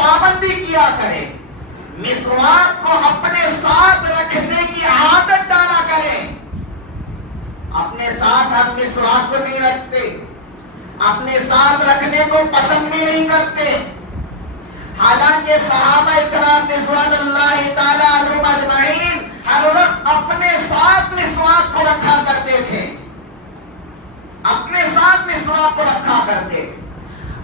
پابندی کیا کرے، مسواک کو اپنے ساتھ رکھنے کی عادت ڈالا کرے۔ اپنے ساتھ ہم مسواک کو نہیں رکھتے، اپنے ساتھ رکھنے کو پسند بھی نہیں کرتے، حالانکہ صحابہ اکرام رضوان اللہ تعالی عنہم اجمعین ہر وقت اپنے ساتھ مسواک کو رکھا کرتے تھے، اپنے ساتھ مسواک کو رکھا کرتے تھے۔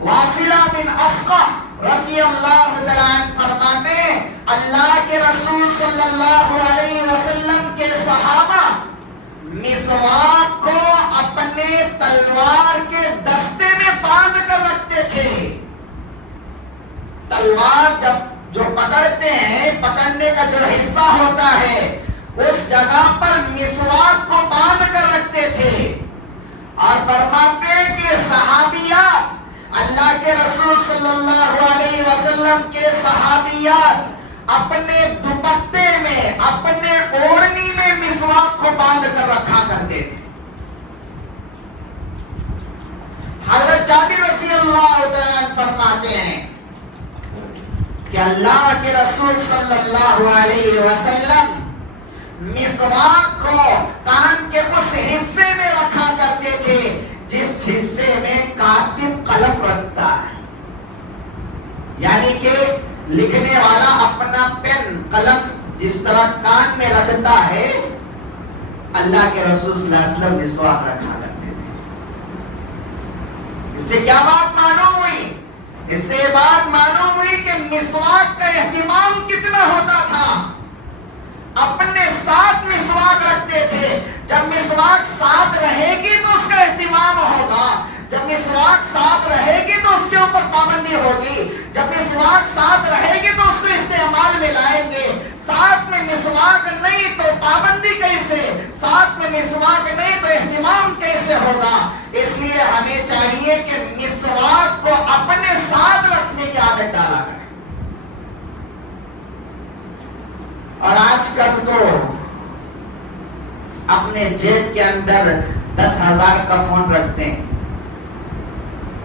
واصلہ بن اسقع رضی اللہ تعالی عنہ فرماتے ہیں اللہ کے رسول صلی اللہ علیہ وسلم کے صحابہ مسواک کو اپنے تلوار کے دستے میں باندھ کر رکھتے تھے۔ تلوار جو پکڑتے ہیں، پکڑنے کا جو حصہ ہوتا ہے اس جگہ پر مسواک کو باندھ کر رکھتے تھے، اور فرماتے ہیں کہ صحابیات، اللہ کے رسول صلی اللہ علیہ وسلم کے صحابیات اپنے دوپٹے میں، اپنے اوڑھنی میں مسواک کو باندھ کر رکھا کرتے تھے۔ حضرت جابر رضی اللہ عنہ فرماتے ہیں کہ اللہ کے رسول صلی اللہ علیہ وسلم مسواک کو کان کے اس حصے میں رکھا کرتے تھے جس حصے میں کاتب قلم رکھتا ہے، یعنی کہ لکھنے والا اپنا پین قلم جس طرح کان میں رکھتا ہے، اللہ کے رسول صلی اللہ علیہ وسلم مسواک رکھا کرتے تھے۔ اس سے کیا بات معلوم ہوئی؟ اس سے بات معلوم ہوئی کہ مسواک کا اہتمام کتنا ہوتا تھا۔ اپنے ساتھ مسواک رکھتے تھے، جب مسواک ساتھ رہے گی تو اس کا اہتمام ہوگا، جب مسواک ساتھ رہے گی تو اس کے اوپر پابندی ہوگی، جب مسواک ساتھ رہے گی تو اس کو استعمال میں لائیں گے۔ ساتھ میں مسواک نہیں تو پابندی کیسے، ساتھ میں مسواک نہیں تو اہتمام کیسے ہوگا؟ اس لیے ہمیں چاہیے کہ مسواک کو اپنے ساتھ رکھنے کی عادت ڈالا کریں۔ اور آج کل تو اپنے جیب کے اندر 10,000 کا فون رکھتے ہیں،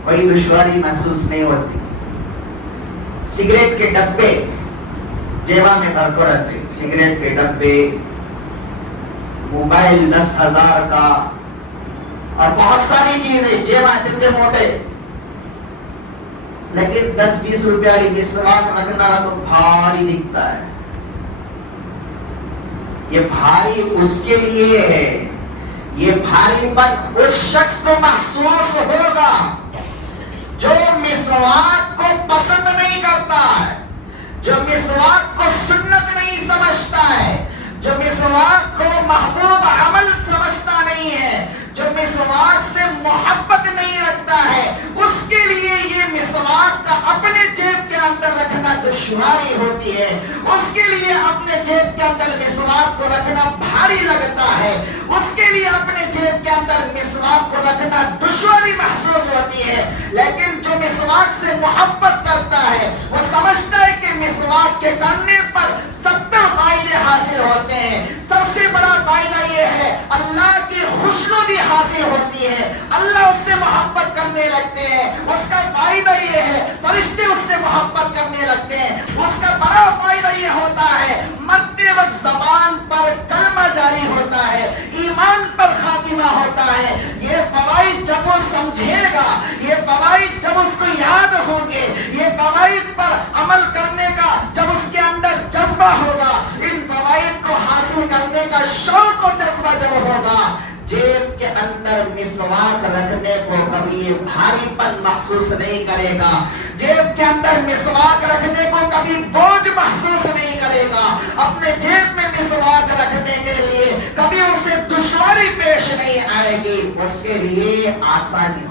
کوئی دشواری محسوس نہیں ہوتی۔ سگریٹ کے ڈبے جیبا میں بھر کر رکھتے ہیں، سگریٹ کے ڈبے، موبائل 10,000 کا، اور بہت ساری چیزیں جیبا اتنے موٹے، لیکن 10-20 روپیہ کی مسواک رکھنا تو بھاری دکھتا ہے۔ یہ بھاری اس کے لیے ہے، یہ بھاری پن اس شخص کو محسوس ہوگا جو مسواک کو پسند نہیں کرتا ہے، جو مسواک کو سنت نہیں سمجھتا ہے، جو مسواک کو محبوب عمل سمجھتا نہیں ہے، جو مسواک سے محبت نہیں رکھتا ہے، اس کے لیے یہ مسواک کا اپنے جیب کے اندر رکھنا دشواری ہوتی ہے، اس کے لیے اپنے جیب کے اندر مسواک کو رکھنا بھاری لگتا ہے، اس کے لیے اپنے جیب کے اندر مسواک کو رکھنا دشواری محسوس ہوتی ہے۔ لیکن جو مسواک سے محبت کرتا ہے وہ سمجھتا ہے کہ مسواک کے کرنے پر 70 فائدے حاصل ہوتے ہیں۔ سب سے بڑا فائدہ یہ ہے اللہ کی خوشنودی حاصل ہوتی ہے، اللہ اس سے محبت کرنے لگتے ہیں، اس کا فائدہ یہ ہے فرشتے اس سے محبت کرنے لگتے ہیں، اس کا بڑا فائدہ یہ ہوتا ہے مرتے وقت زبان پر کلمہ جاری ہوتا ہے، ایمان پر خاتمہ ہوتا ہے۔ یہ فوائد جب وہ سمجھے گا، یہ فوائد جب اس کو یاد ہوں گے، یہ فوائد پر عمل کرنے کا جب اس کے اندر جذبہ ہوگا، ان فوائد کو حاصل کرنے کا شوق و جذبہ جب ہوگا، جیب کے اندر مسواک رکھنے کو کبھی بھاری پن محسوس نہیں کرے گا، جیب کے اندر مسواک رکھنے کو کبھی بوجھ محسوس نہیں کرے گا، اپنے جیب میں مسواک رکھنے کے لیے کبھی اسے دشواری پیش نہیں آئے گی، اس کے لیے آسانی